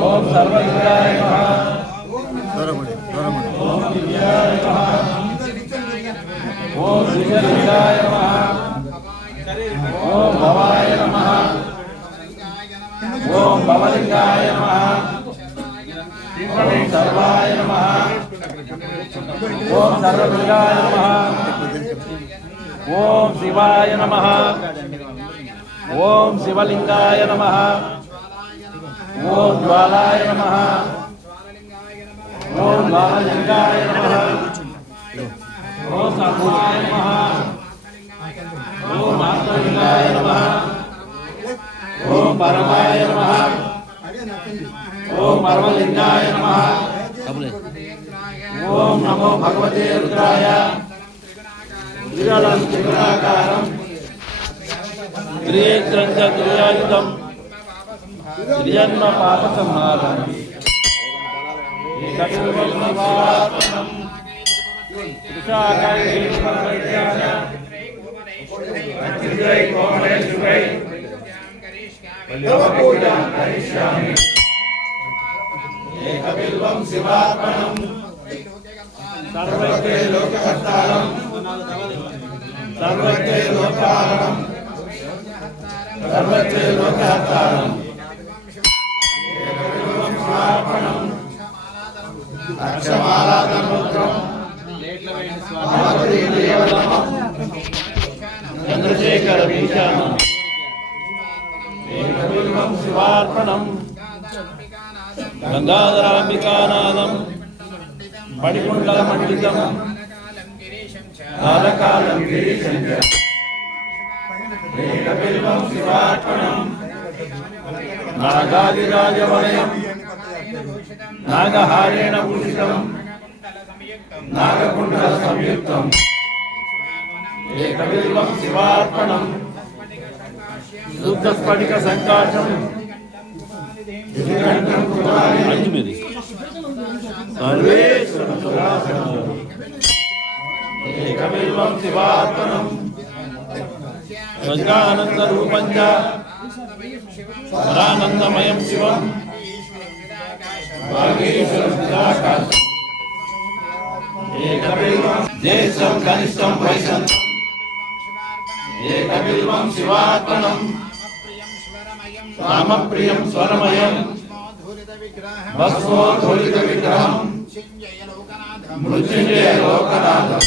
ఓం సర్వలింగాయ నమః దూరముడి దూరముడి ఓం దివ్యాయ ఓం నమః ఓం భవాయ నమః ఓం భవలింగాయ నమః ఓం సర్వాయ నమః ఓం సర్వలింగాయ నమః ఓం శివాయ నమః. ఓం శివలింగాయ నమః. ఓం జ్వాలాయ నమః. ఓం బాలలింగాయ నమః. ఓం సర్వాయ నమః. ఓం ఆత్మలింగాయ నమః. ఓం పరమాయ నమః. ఓం పరమలింగాయ నమః. ఓం నమో భగవతే రుద్రాయ. విరళం త్రిగుణాకారం. త్రినేత్రం చ త్రియాయుధం జన్మ పాప సంహారం. ఏకవిల్వం శివాత్మనం త్రిశాఖైర్వైద్యాయ అత్యుదై కోమలేశువై లోకారణం లోకహర్తారం చంద్రశేఖర వీశానం శివార్పణం గంగాధరాంబికానాదం పడికుండల మండితం కాలకాలం గిరీశం శివార్పణం నాగాదిరాజవలయం. నాగహారేణ భూషితం. నాగకుండల సంయుక్తం. ఏకబిల్వం శివార్పణం. శుద్ధ స్ఫటిక సంకాశం. అజ్మిరి సర్వేశ్వరం ఏకబిల్వం శివార్పణం. గంగానంద శివం. వాగీశ్వరం కనిష్టం వైశంతం ఏకబిల్వం శివార్పణం రామప్రియం స్వరమయం భస్మోధూలిత విగ్రహం మృత్యుంజయ లోకనాథం